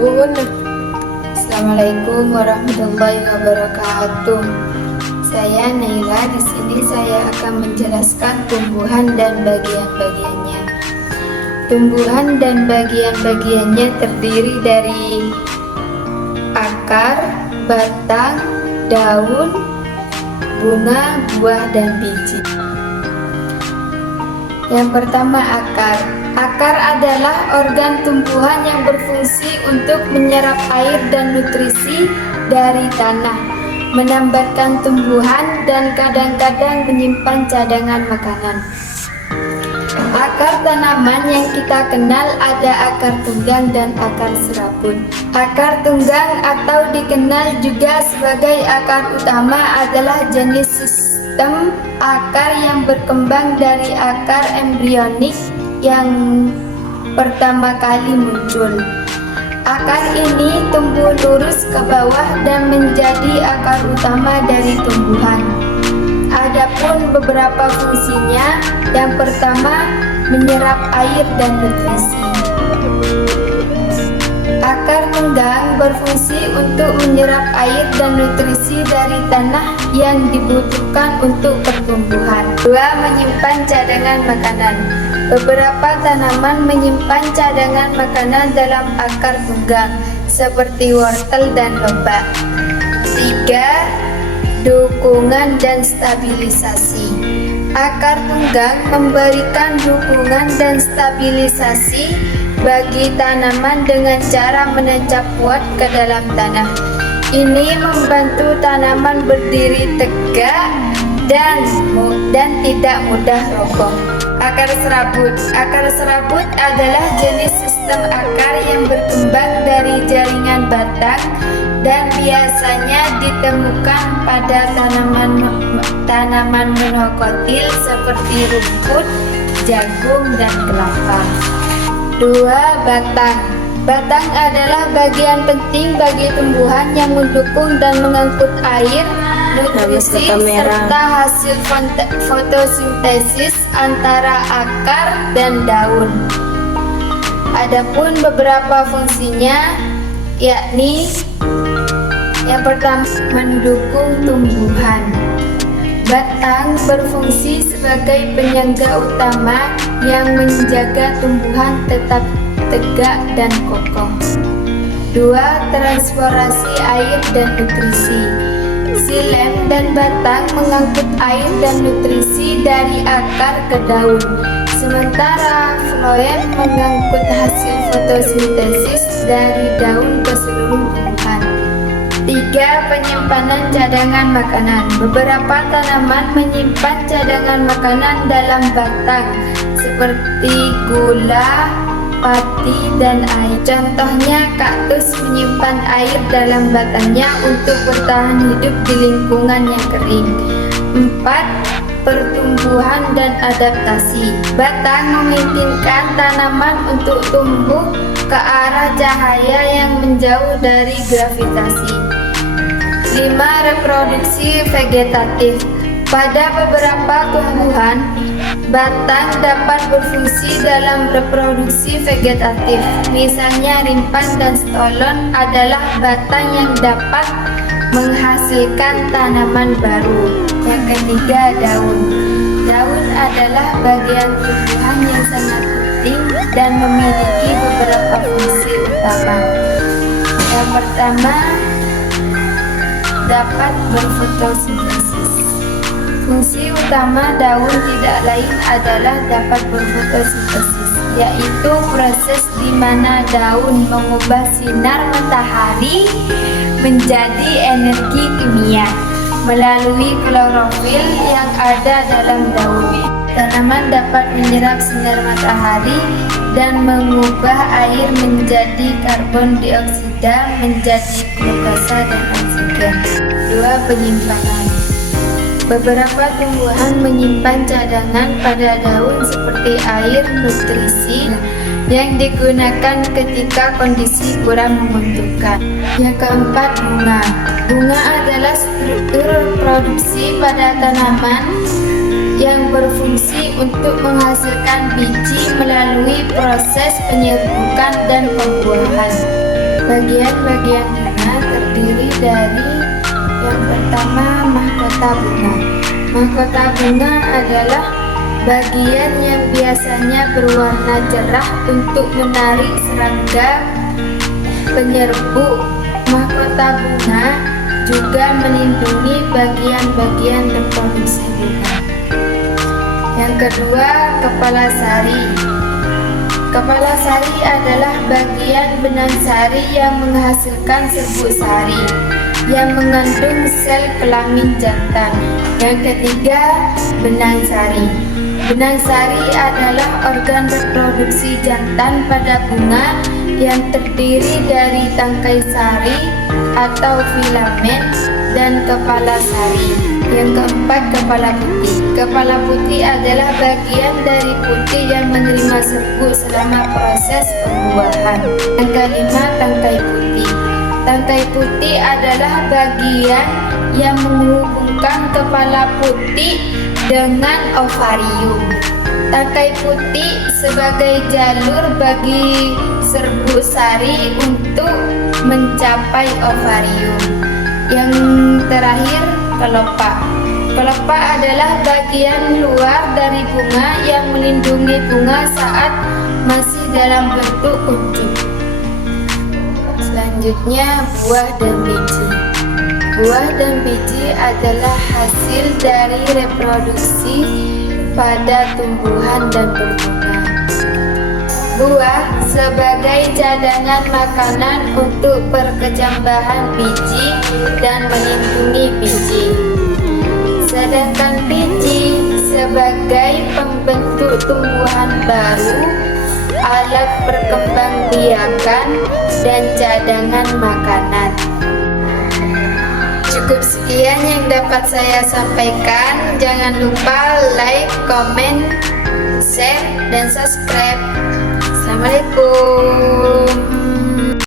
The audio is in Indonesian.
Assalamualaikum warahmatullahi wabarakatuh. Saya Naila. Di sini saya akan menjelaskan tumbuhan dan bagian-bagiannya. Tumbuhan dan bagian-bagiannya terdiri dari akar, batang, daun, bunga, buah, dan biji. Yang pertama, akar. Akar adalah organ tumbuhan yang berfungsi untuk menyerap air dan nutrisi dari tanah, menambatkan tumbuhan, dan kadang-kadang menyimpan cadangan makanan. Akar tanaman yang kita kenal ada akar tunggang dan akar serabut. Akar tunggang atau dikenal juga sebagai akar utama adalah jenis sistem akar yang berkembang dari akar embrionik yang pertama kali muncul. Akar ini tumbuh lurus ke bawah dan menjadi akar utama dari tumbuhan. Adapun beberapa fungsinya, yang pertama menyerap air dan nutrisi. Akar tunggang berfungsi untuk menyerap air dan nutrisi dari tanah yang dibutuhkan untuk pertumbuhan. 2. Menyimpan cadangan makanan. Beberapa tanaman menyimpan cadangan makanan dalam akar tunggang, seperti wortel dan lebah. 3. Dukungan dan stabilisasi. Akar tunggang memberikan dukungan dan stabilisasi bagi tanaman dengan cara menancap kuat ke dalam tanah. Ini membantu tanaman berdiri tegak dan tidak mudah roboh. Akar serabut. Akar serabut adalah jenis sistem akar yang berkembang dari jaringan batang dan biasanya ditemukan pada tanaman monokotil seperti rumput, jagung, dan kelapa. 2. Batang. Batang adalah bagian penting bagi tumbuhan yang mendukung dan mengangkut air, nutrisi, serta hasil fotosintesis antara akar dan daun. Adapun beberapa fungsinya, yakni yang pertama, mendukung tumbuhan. Batang berfungsi sebagai penyangga utama yang menjaga tumbuhan tetap tegak dan kokoh. 2. Transportasi air dan nutrisi. Xilem dan batang mengangkut air dan nutrisi dari akar ke daun, sementara floem mengangkut hasil fotosintesis dari daun ke seluruh tumbuhan. 3. Penyimpanan cadangan makanan. Beberapa tanaman menyimpan cadangan makanan dalam batang, seperti gula, pati, dan air. Contohnya, kaktus menyimpan air dalam batangnya untuk bertahan hidup di lingkungan yang kering. 4. Pertumbuhan dan adaptasi. Batang memungkinkan tanaman untuk tumbuh ke arah cahaya yang menjauh dari gravitasi. 5. Reproduksi vegetatif. Pada beberapa tumbuhan, batang dapat berfungsi dalam reproduksi vegetatif. Misalnya, rimpan dan stolon adalah batang yang dapat menghasilkan tanaman baru. Yang ketiga, daun. Daun adalah bagian tumbuhan yang sangat penting dan memiliki beberapa fungsi utama. Yang pertama, dapat berfotosintesis. Fungsi utama daun tidak lain adalah dapat berfotosintesis, yaitu proses di mana daun mengubah sinar matahari menjadi energi kimia melalui klorofil yang ada dalam daun. Tanaman dapat menyerap sinar matahari dan mengubah air menjadi karbon dioksida menjadi glukasa dan oksigen. 2. Penyimpanan. Beberapa tumbuhan menyimpan cadangan pada daun seperti air, nutrisi yang digunakan ketika kondisi kurang menguntungkan. Yang keempat, bunga. Bunga adalah struktur produksi pada tanaman yang berfungsi untuk menghasilkan biji melalui proses penyerbukan dan pembuahan. Bagian-bagian bunga terdiri dari yang pertama, mahkota bunga. Mahkota bunga adalah bagian yang biasanya berwarna cerah untuk menarik serangga penyerbu. Mahkota bunga juga melindungi bagian-bagian reproduksi bunga. Yang kedua, kepala sari. Kepala sari adalah bagian benang sari yang menghasilkan serbuk sari yang mengandung sel kelamin jantan. Yang ketiga, benang sari. Benang sari adalah organ reproduksi jantan pada bunga yang terdiri dari tangkai sari atau filamen dan kepala sari. Yang keempat, kepala putih. Kepala putih adalah bagian dari putih yang menerima serbuk selama proses pembuahan. Yang kelima, tangkai putih. Tangkai putih adalah bagian yang menghubungkan kepala putih dengan ovarium. Tangkai putih sebagai jalur bagi serbuk sari untuk mencapai ovarium. Yang terakhir, kelopak. Kelopak adalah bagian luar dari bunga yang melindungi bunga saat masih dalam bentuk kuncup. Selanjutnya, buah dan biji. Buah dan biji adalah hasil dari reproduksi pada tumbuhan dan berbunga. Buah sebagai cadangan makanan untuk perkecambahan biji dan melindungi biji. Sedangkan biji sebagai pembentuk tumbuhan baru, alat perkembangbiakan, dan cadangan makanan. Cukup sekian yang dapat saya sampaikan. Jangan lupa like, comment, share, dan subscribe. Assalamualaikum.